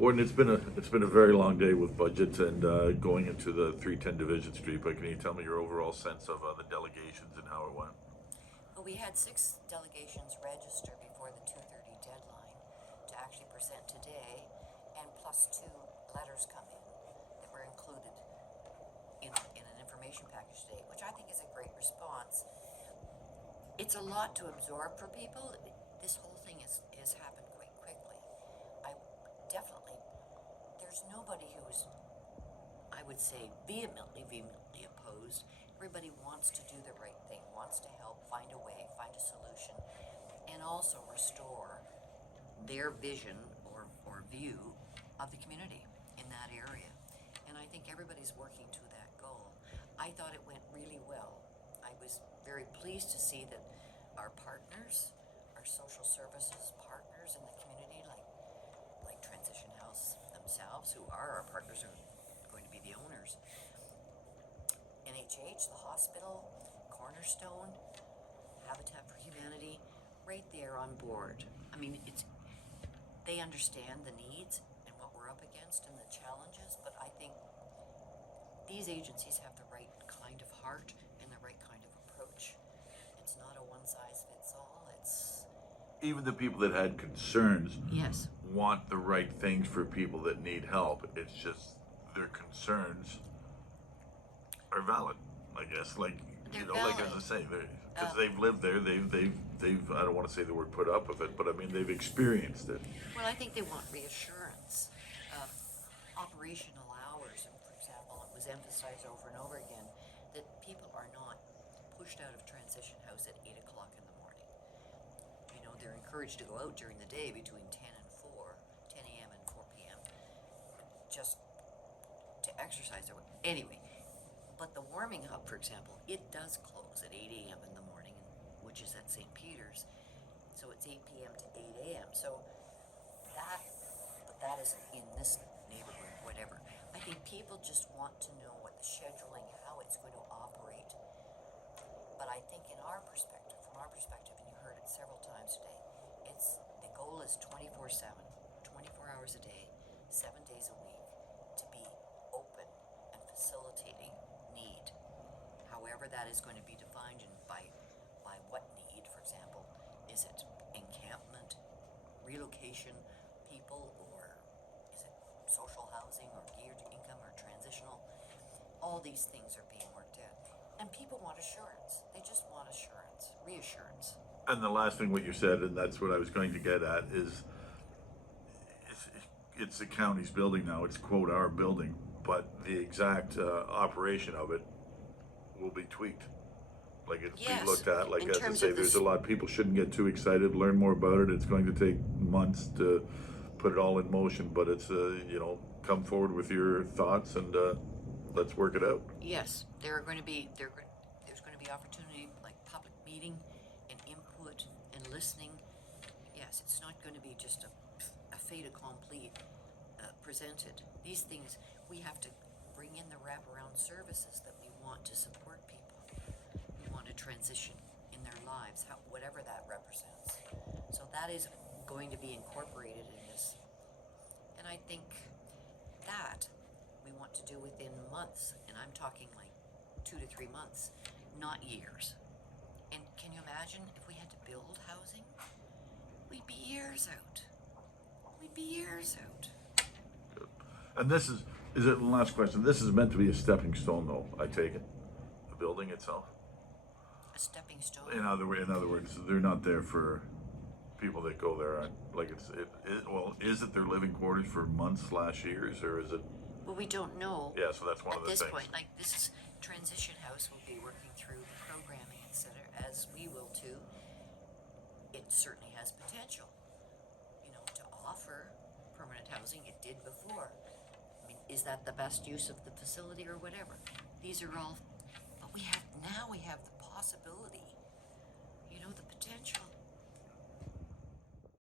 Warden, it's been a very long day with budgets and going into the 310 Division Street. But can you tell me your overall sense of the delegations and how it went? Well, we had 6 delegations register before the 2:30 deadline to actually present today, and plus 2 letters come in that were included in an information package today, which I think is a great response. It's a lot to absorb for people. This whole thing has happened quite quickly. I definitely, there's nobody who's, I would say, vehemently opposed. Everybody wants to do the right thing, wants to help, find a way, find a solution, and also restore their vision or view of the community in that area. And I think everybody's working to that goal. I thought it went really well. I was very pleased to see that our partners, our social services partners in the community, like Transition House themselves, who are our partners, are going to be the owners, NHH, the hospital, Cornerstone, Habitat for Humanity, right there on board. I mean, they understand the needs and what we're up against and the challenges, but I think these agencies have the right kind of heart and the right kind of approach. It's not a one-size-fits-all. It's Even the people that had concerns yes, want the right things for people that need help. It's just their concerns are valid, I guess. Like they're like valid. I say, because they've lived there, they've. I don't want to say the word put up with it, but I mean they've experienced it. Well, I think they want reassurance. Operational hours, and for example, it was emphasized over and over again that people are not pushed out of Transition House at 8 o'clock in the morning. You know, they're encouraged to go out during the day between 10 and 4, 10 a.m. and 4 p.m. just to exercise their way. Anyway, but the warming hub, for example, it does close at 8 a.m. in the morning, which is at St. Peter's. So it's 8 p.m. to 8 a.m. So that is in this neighborhood, whatever. I think people just want to know what the scheduling, how it's going to operate. But I think from our perspective, and you heard it several times today, the goal is 24/7, 24 hours a day, 7 days a week, to be open and facilitating need. However that is going to be defined and by what need, for example, is it encampment, relocation people, or is it social housing or geared income or transitional? All these things are being worked out. And people want assurance. They just want assurance, reassurance. And the last thing what you said, and that's what I was going to get at, is it's, it's the county's building now. It's quote our building, but the exact operation of it will be tweaked. Like it'll Yes, be looked at. Like in as I terms say, of there's this, a lot. People shouldn't get too excited. Learn more about it. It's going to take months to put it all in motion, but it's come forward with your thoughts and let's work it out. yes, there's going to be opportunity, like public meeting and input and listening. Yes, it's not going to be just a fait accompli presented. These things, we have to bring in the wraparound services that we want to support people. We want to transition in their lives, whatever that represents. So that is going to be incorporated in this. And I think that we want to do within months, and I'm talking like 2 to 3 months, not years. And can you imagine if we had to build housing? We'd be years out. We'd be years out. And this is it? Last question. This is meant to be a stepping stone, though. I take it, the building itself. A stepping stone. In other words, they're not there for people that go there. Like is it their living quarters for months/years, or is it? Well, we don't know. Yeah, so that's one of the At this things. point, like this is Transition House will be working through the programming, etc., as we will too. It certainly has potential, to offer permanent housing. It did before. I mean, is that the best use of the facility or whatever? These are all, but we have the possibility